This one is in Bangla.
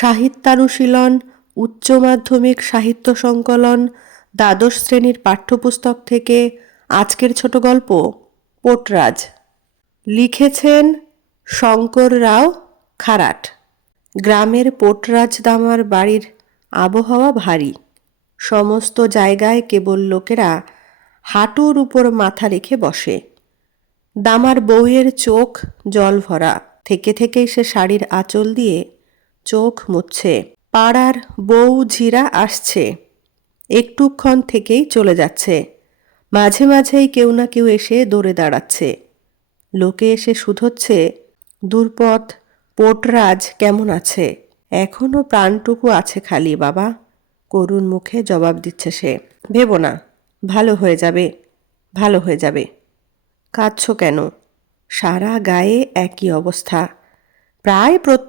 সাহিত্যানুশীলন, উচ্চ মাধ্যমিক সাহিত্য সংকলন, দ্বাদশ শ্রেণীর পাঠ্যপুস্তক থেকে আজকের ছোট গল্প পোটরাজ। লিখেছেন শঙ্কর রাও খারাট। গ্রামের পোটরাজ দামার বাড়ির আবহাওয়া ভারী। সমস্ত জায়গায় কেবল লোকেরা হাঁটুর উপর মাথা রেখে বসে। দামার বউয়ের চোখ জল ভরা, থেকে থেকেই সে শাড়ির আঁচল দিয়ে চোখ মুছছে। পাড়ার বউ ঝিরা আসছে, একটুক্ষণ থেকেই চলে যাচ্ছে। মাঝে মাঝেই কেউ না কেউ এসে দৌড়ে দাঁড়াচ্ছে। লোকে এসে শুধোচ্ছে, দুর্পদ পোটরাজ কেমন আছে? এখনো প্রাণটুকু আছে খালি বাবা, করুণ মুখে জবাব দিচ্ছে সে। ভেবো না, ভালো হয়ে যাবে, ভালো হয়ে যাবে। কাঁদছ কেন? সারা গায়ে একই অবস্থা। প্রায় প্রত্যেক